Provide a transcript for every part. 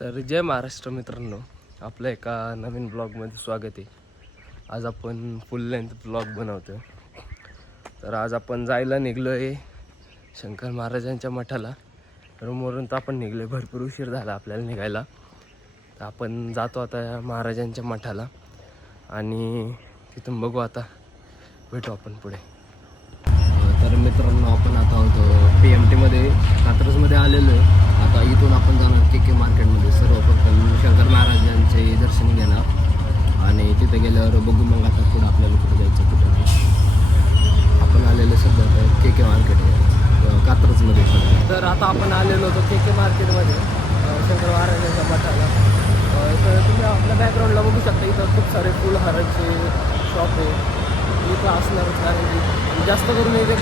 तर जय महाराष्ट्र मित्रांनो, आपलं एका नवीन ब्लॉगमध्ये स्वागत आहे. आज आपण फुल लेंथ ब्लॉग बनवतो. तर आज आपण जायला निघलो आहे शंकर महाराजांच्या मठाला. रूमवरून तर आपण निघलो आहे, भरपूर उशीर झाला आपल्याला निघायला. तर आपण जातो आता महाराजांच्या मठाला आणि तिथून बघू, आता भेटू आपण पुढे. तर मित्रांनो, आपण आता होतो PMTमध्ये कात्रजमध्ये आलेलो आहे. आता इथून आपण जाणार KK मार्केटमध्ये. सर्वप्रथम शंकर महाराजांचे दर्शन घेणार आणि तिथे गेल्यावर बघू मग आता पुढं आपल्याला कुठं जायचं कुठं नाही. आपण आलेलो सध्या आता KK मार्केट कात्रजमध्ये. तर आता आपण आलेलो होतो KK मार्केटमध्ये शंकर महाराजांच्या मठाला. तर तुम्ही आपल्या बॅकग्राऊंडला बघू शकता, इथं खूप सारे फुलहाराचे शॉप आहे. इथं असणारच, कारण की जास्त करून इथे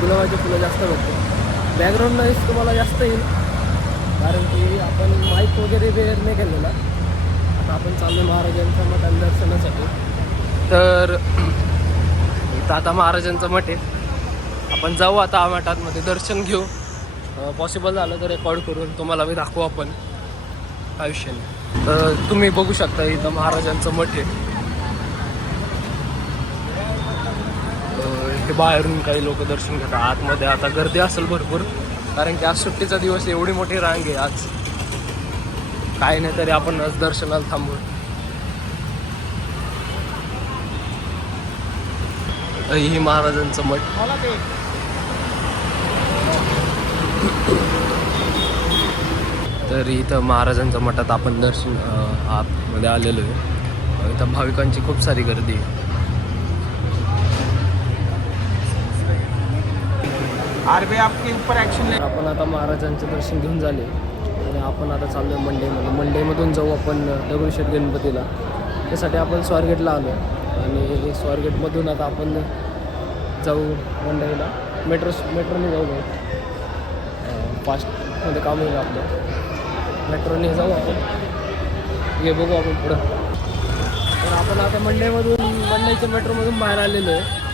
गुलाबाचे फुलं जास्त भेटते. बॅकग्राऊंड नॉईज तुम्हाला जास्त येईल, कारण की आपण माईक वगैरे वेअर नाही केलेला. आता आपण चाललो महाराजांच्या मठाला दर्शनासाठी. तर इथं आता महाराजांचं मठ आहे. आपण जाऊ आता मठामध्ये दर्शन घेऊ. पॉसिबल झालं तर रेकॉर्ड करून तुम्हाला मी दाखवू आपण आयुष्याने. तर तुम्ही बघू शकता इथं महाराजांचं मठ आहे. हे बाहेरून काही लोक दर्शन घेतात. आतमध्ये आता गर्दी असेल भरपूर, कारण की आज सुट्टीचा दिवस, एवढी मोठी रांग आहे आज. काही नाही तरी आपण आज दर्शनाला थांबू. ही महाराजांचं मठ. तर इथं महाराजांच्या मठात आपण दर्शन आतमध्ये आलेलो आहे. इथं भाविकांची खूप सारी गर्दी आहे. आपके ऊपर ॲक्शन. आपण आता महाराजांचे दर्शन घेऊन झाले आणि आपण आता चाललो आहे मंडईमध्ये. मंडईमधून जाऊ आपण दगडूशेठ गणपतीला. त्यासाठी आपण स्वारगेटला आलो आणि स्वारगेटमधून आता आपण जाऊ मंडईला. मेट्रोने जाऊ. फास्टमध्ये काम होईल आपलं. मेट्रोने जाऊ आपण. हे बघू आपण पुढं. तर आपण आता मंडईच्या मेट्रोमधून बाहेर आलेलो आहे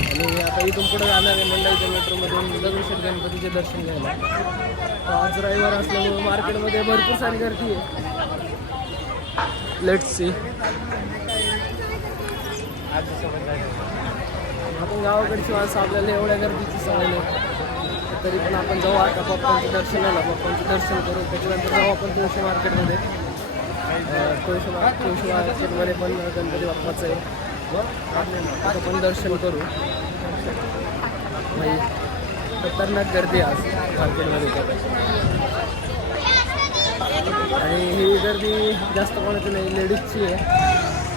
आणि आता इथून पुढे जाणार आहे मंडईच्या मेट्रोमधून दगडूशेठ गणपतीचे दर्शन घ्यायला. आज रविवार असल्यामुळे मार्केटमध्ये भरपूर सारी गर्दी आहे. Let's see. आपण गावाकडची माणसं, आपल्याला एवढ्या गर्दीची सवय नाही. तरी पण आपण जाऊ आता पप्पांच्या दर्शनाला. पप्पांचं दर्शन करू, त्याच्यानंतर जाऊ आपण तुळशी मार्केटमध्ये. तुळशी मार्केटमध्ये पण गणपती बाप्पाचं आहे. आपण दर्शन करू. भाई खतरनाक गर्दी आज मार्केटमध्ये. आणि ही गर्दी जास्त कोणाची नाही, लेडीजची आहे.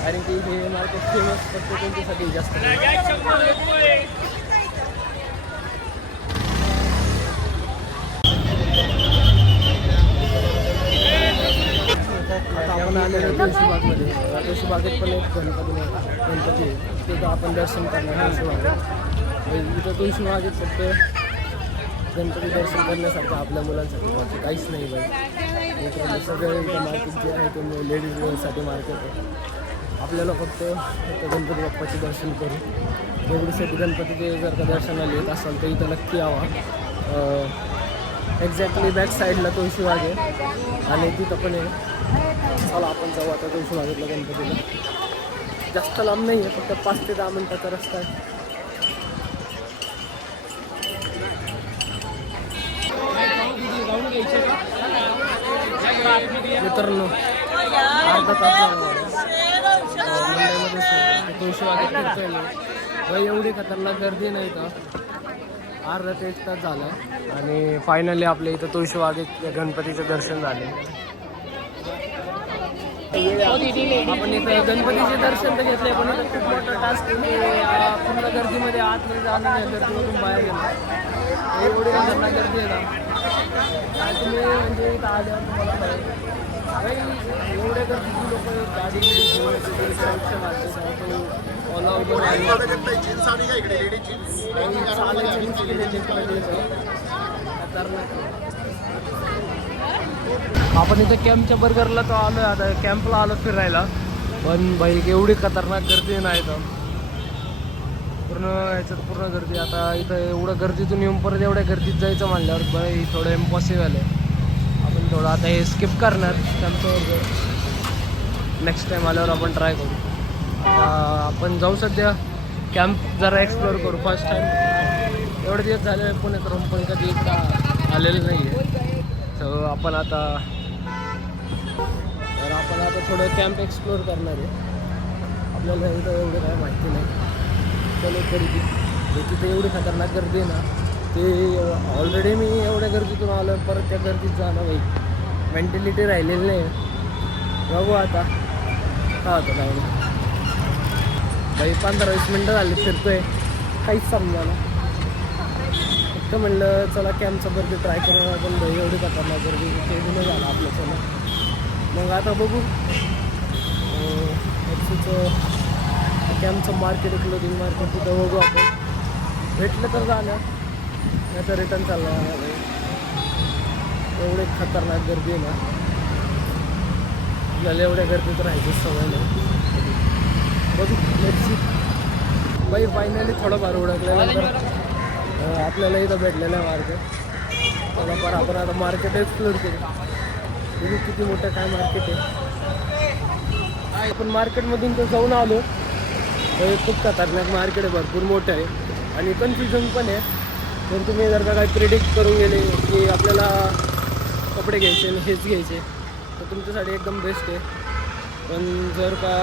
कारण की हे मार्केट फेमस फक्त त्यांच्यासाठी जास्त. आता आपण आलेलो तुळशीबागमध्ये. तुळशीबागेत पण एक गणपती आहे, तिथं आपण दर्शन करणार. तुळशीबागेत इथं तुळशीबागेत फक्त गणपती दर्शन करण्यासारखं आपल्या मुलांसाठी, बाकी काहीच नाही बाई. सगळं इथं मार्केट जे आहे ते लेडीजसाठी मार्केट आहे. आपल्याला फक्त गणपती बाप्पाचे दर्शन करू. दगडूशेठ गणपतीचे जर का दर्शनाला येत असाल तर इथं नक्की यावा. एक्झॅक्टली बॅक साईडला तुळशीबाग आहे आणि तिथं पण आहे. चला आपण जाऊ आता तुळशीबागेतला गणपतीला. जास्त लांब नाही आहे, फक्त 5 ते 10 मिनटाचा रस्ता आहे. मित्रांनो, अर्धा तास मंडईमध्ये तुळशीबागेत फिरतोय मी. एवढी खतरनाक गर्दी नाही का, अर्धा ते 1 तास झाला आणि फायनली आपल्या इथं तुळशीबागेत गणपतीचं दर्शन झाले. आपण इथं गणपतीचे दर्शन तर घेतले, पण इथं खूप मोठा टास्क. पूर्ण गर्दीमध्ये आतमध्ये जाणं नाही, गर्दीमधून बाहेर गेलं. एवढी खतरनाक गर्दी आहे ना, काय तुम्ही म्हणजे इथं आल्यावर तुम्हाला पाहिजे एवढ्या गर्दीची लोक गाडी घेऊन ओला उबर आपण इथं कॅम्पच्या बर्गरला तर आलो आहे. आता कॅम्पला आलो फिरायला, पण बाई एवढी खतरनाक गर्दी नाही तर पूर्ण ह्याच्यात पूर्ण गर्दी. आता इथं एवढं गर्दीतून येऊन परत एवढ्या गर्दीत जायचं म्हणल्यावर बाई थोडं इम्पॉसिबल आहे. आपण थोडं आता हे स्किप करणार कॅम्पवर. नेक्स्ट टाईम आल्यावर आपण ट्राय करू. आता आपण जाऊ सध्या कॅम्प जरा एक्सप्लोअर करू. फर्स्ट टाईम एवढे दिवस झाले पुण्यात राहून पण कधी एकदा आलेलं नाही आहे. तर आपण आता थोडं कॅम्प एक्सप्लोअर करणार आहे. आपल्याला इथं एवढं काय माहिती नाही. चलो खरेदी तिथे एवढी खतरनाक गर्दी आहे ना, ते ऑलरेडी मी एवढ्या गर्दीतून आलो, परत त्या गर्दीत जाणं बाई मेंटॅलिटी राहिलेली नाही. बघू आता काय होतं काय नाही. बाई 15-20 मिनटं झाली फिरतोय, काहीच समजायला. फक्त म्हणलं चला कॅम्पचं गर्दी ट्राय करून आपण बाई एवढी खतरनाक गर्दी ते नाही झालं आपलं. चला मग आता बघू कॅम्पचं मार्केट, क्लोथिंग मार्केट तिथं बघू आपण. भेटलं तर झालं, नाही तर रिटर्न चाललं. एवढे खतरनाक गर्दी आहे ना, आपल्याला एवढ्या गर्दीत राहायची सवय नाही. बघू लेट्स बाई. फायनली थोडंफार ओळखल्यानंतर आपल्याला इथं भेटलेलं आहे मार्केट. थोडंफार आपण आता मार्केट एक्सप्लोर करू. बघू किती मोठं काय मार्केट आहे. आपण मार्केटमधून तर जाऊन आलो. हे खूप खतरनाक मार्केट आहे, भरपूर मोठं आहे आणि कन्फ्युजन पण आहे. तर तुम्ही जर का काही प्रिडिक्ट करून गेले की आपल्याला कपडे घ्यायचे आणि हेच घ्यायचे तर तुमच्यासाठी एकदम बेस्ट आहे. पण जर का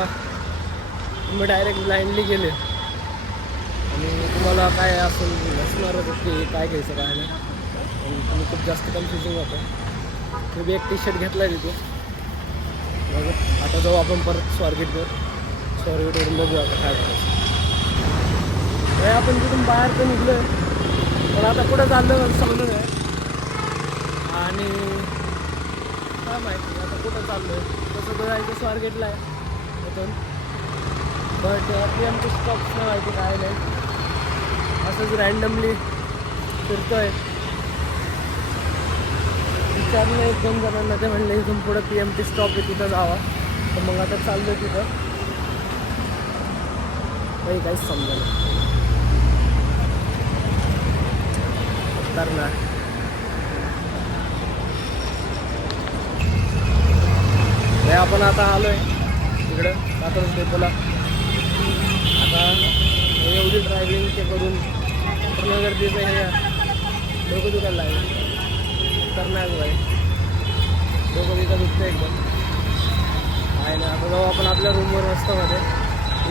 तुम्ही डायरेक्ट ब्लाइंडली गेले आणि तुम्हाला काय असं नसणारच की काय घ्यायचं काय नाही, आणि तुम्ही खूप जास्त कन्फ्युजन होतं. तुम्ही एक टी-शर्ट घेतला आहे तिथे. बघू आता जाऊ आपण परत स्वारगेटवरून बघू आता काय करायचं. आपण तिथून बाहेर तर निघलो आहे, पण आता कुठं चाललं समजलं नाही. आणि काय माहिती आता कुठं चाललं आहे. तसं तर जायचं स्वारगेटला आहे तिथून, बट PMT स्टॉप्स नाही माहिती काय नाही. असंच रँडमली फिरतो आहे. विचारलं 1-2 जणांना, ते म्हणले इथून पुढं PMT स्टॉप आहे तिथं जावा. तर मग आता चाललो तिथं. काहीच समजा करणार. आपण आता आलो आहे तिकडं कात्रज डेपोला. आता एवढी ड्रायव्हिंग ते करून पूर्ण गर्दीचं हे डोकं दुखायला लागेल. करणार आहे डोकं तिथं दुखतं एकदम. आहे ना, आता जाऊ आपण आपल्या रूमवर रस्त्यामध्ये.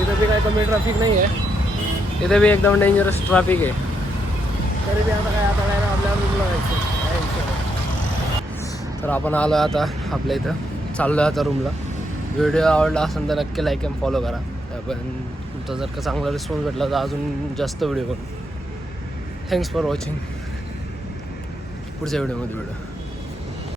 इथं बी काय कमी ट्रॅफिक नाही आहे, इथं बी एकदम डेंजरस ट्रॅफिक आहे. तरी बी आता काय आपल्या रूमला जायचं काय विषय. तर आपण आलो आता आपल्या इथं, चाललो आहे आता रूमला. व्हिडिओ आवडला असेल तर नक्की लाईक आणि फॉलो करा. पण तुमचा जर का चांगला रिस्पॉन्स भेटला तर अजून जास्त व्हिडिओ बनवू. Thanks for watching. पुढच्या व्हिडिओमध्ये भेटू.